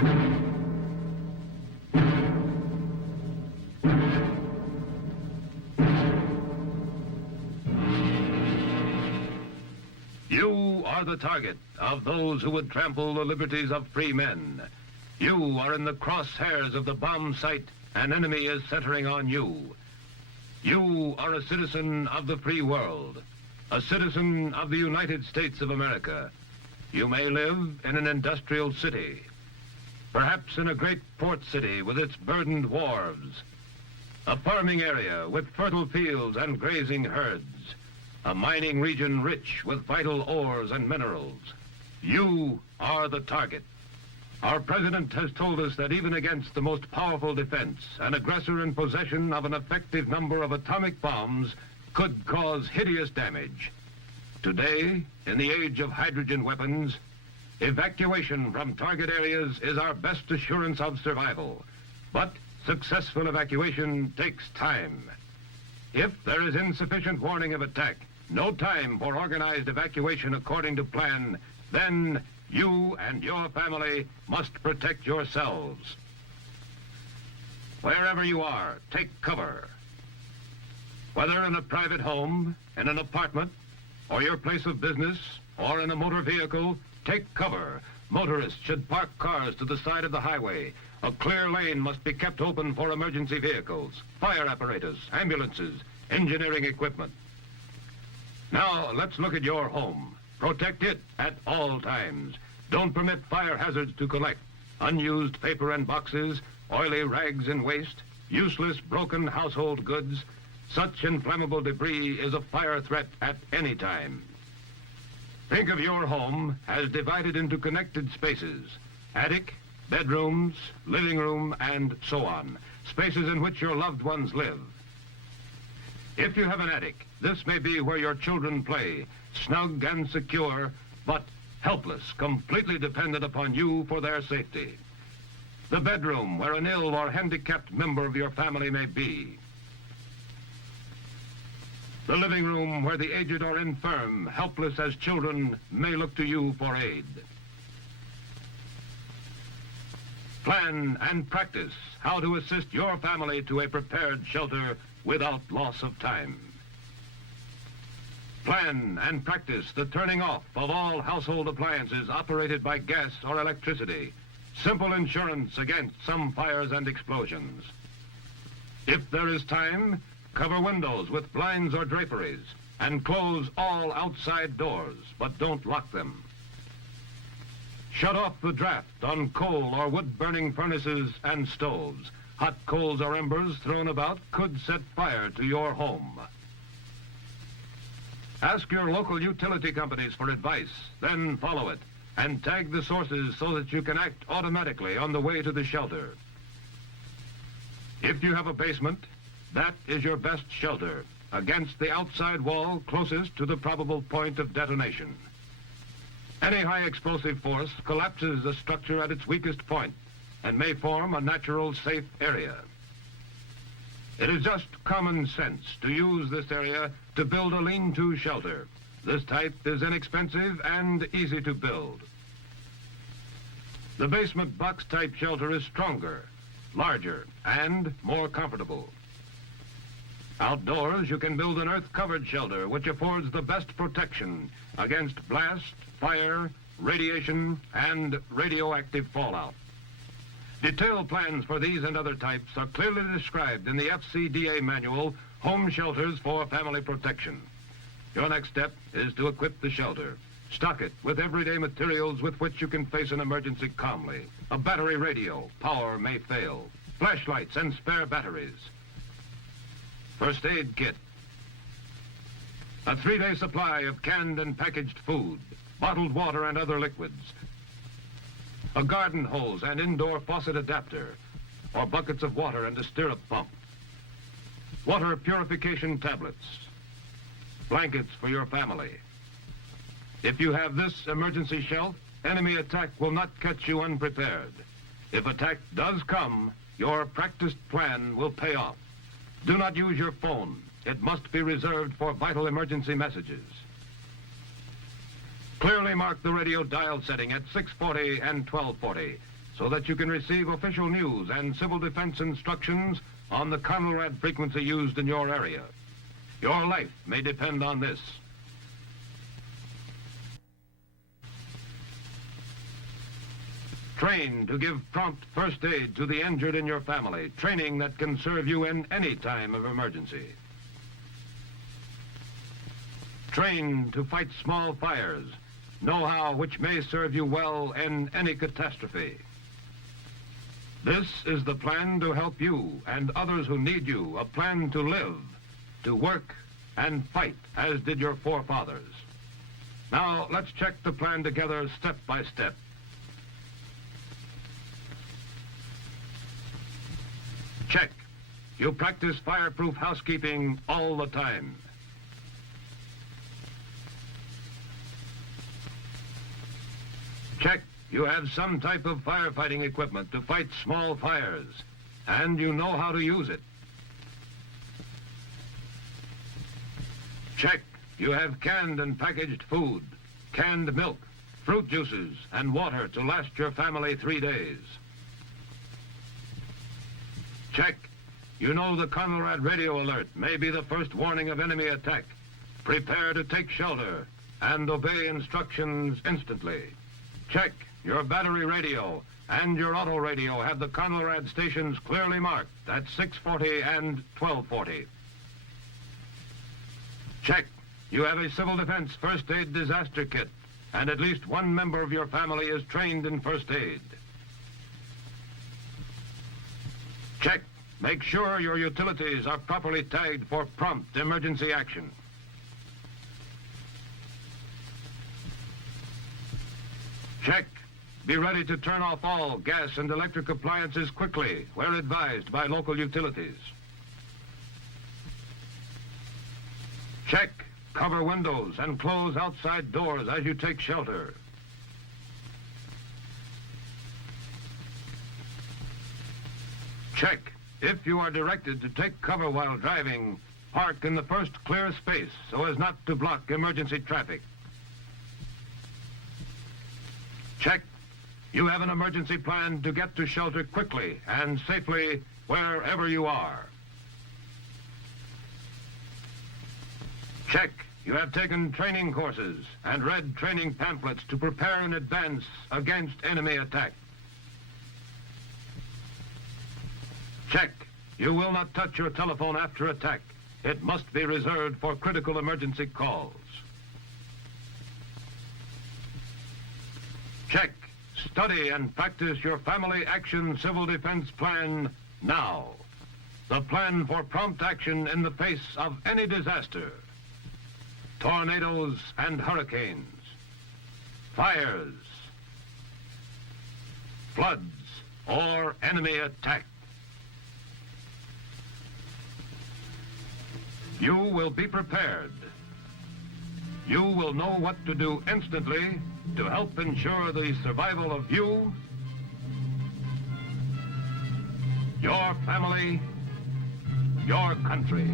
You are the target of those who would trample the liberties of free men. You are in the crosshairs of the bomb sight. An enemy is centering on you. You are a citizen of the free world, a citizen of the United States of America. You may live in an industrial city, perhaps in a great port city with its burdened wharves, a farming area with fertile fields and grazing herds, a mining region rich with vital ores and minerals. You are the target. Our president has told us that even against the most powerful defense, an aggressor in possession of an effective number of atomic bombs could cause hideous damage. Today, in the age of hydrogen weapons, evacuation from target areas is our best assurance of survival. But successful evacuation takes time. If there is insufficient warning of attack, no time for organized evacuation according to plan, then you and your family must protect yourselves. Wherever you are, take cover. Whether in a private home, in an apartment, or your place of business, or in a motor vehicle, take cover. Motorists should park cars to the side of the highway. A clear lane must be kept open for emergency vehicles, fire apparatus, ambulances, engineering equipment. Now, let's look at your home. Protect it at all times. Don't permit fire hazards to collect. Unused paper and boxes, oily rags and waste, useless broken household goods. Such inflammable debris is a fire threat at any time. Think of your home as divided into connected spaces. Attic, bedrooms, living room, and so on. Spaces in which your loved ones live. If you have an attic, this may be where your children play, snug and secure, but helpless, completely dependent upon you for their safety. The bedroom where an ill or handicapped member of your family may be. The living room where the aged or infirm, helpless as children, may look to you for aid. Plan and practice how to assist your family to a prepared shelter without loss of time. Plan and practice the turning off of all household appliances operated by gas or electricity. Simple insurance against some fires and explosions. If there is time, cover windows with blinds or draperies and close all outside doors, but don't lock them. Shut off the draft on coal or wood-burning furnaces and stoves. Hot coals or embers thrown about could set fire to your home. Ask your local utility companies for advice, then follow it, and tag the sources so that you can act automatically on the way to the shelter. If you have a basement, that is your best shelter against the outside wall closest to the probable point of detonation. Any high explosive force collapses the structure at its weakest point and may form a natural safe area. It is just common sense to use this area to build a lean-to shelter. This type is inexpensive and easy to build. The basement box-type shelter is stronger, larger, and more comfortable. Outdoors, you can build an earth-covered shelter which affords the best protection against blast, fire, radiation, and radioactive fallout. Detailed plans for these and other types are clearly described in the FCDA manual, Home Shelters for Family Protection. Your next step is to equip the shelter. Stock it with everyday materials with which you can face an emergency calmly. A battery radio, power may fail. Flashlights and spare batteries. First aid kit. A 3-day supply of canned and packaged food, bottled water and other liquids. A garden hose and indoor faucet adapter, or buckets of water and a stirrup pump. Water purification tablets. Blankets for your family. If you have this emergency shelf, enemy attack will not catch you unprepared. If attack does come, your practiced plan will pay off. Do not use your phone. It must be reserved for vital emergency messages. Clearly mark the radio dial setting at 640 and 1240. so that you can receive official news and civil defense instructions on the Conelrad frequency used in your area. Your life may depend on this. Train to give prompt first aid to the injured in your family, training that can serve you in any time of emergency. Train to fight small fires, know-how which may serve you well in any catastrophe. This is the plan to help you and others who need you, a plan to live, to work, and fight, as did your forefathers. Now, let's check the plan together step by step. Check. You practice fireproof housekeeping all the time. Check. You have some type of firefighting equipment to fight small fires, and you know how to use it. Check. You have canned and packaged food, canned milk, fruit juices, and water to last your family 3 days. Check. You know the Conelrad radio alert may be the first warning of enemy attack. Prepare to take shelter and obey instructions instantly. Check. Your battery radio and your auto radio have the Conelrad stations clearly marked at 640 and 1240. Check. You have a civil defense first aid disaster kit, and at least one member of your family is trained in first aid. Check. Make sure your utilities are properly tagged for prompt emergency action. Check. Be ready to turn off all gas and electric appliances quickly, where advised by local utilities. Check. Cover windows and close outside doors as you take shelter. Check. If you are directed to take cover while driving, park in the first clear space so as not to block emergency traffic. Check. You have an emergency plan to get to shelter quickly and safely wherever you are. Check. You have taken training courses and read training pamphlets to prepare in advance against enemy attack. Check. You will not touch your telephone after attack. It must be reserved for critical emergency calls. Check. Study and practice your family action civil defense plan now. The plan for prompt action in the face of any disaster. Tornadoes and hurricanes. Fires. Floods or enemy attack. You will be prepared. You will know what to do instantly to help ensure the survival of you, your family, your country.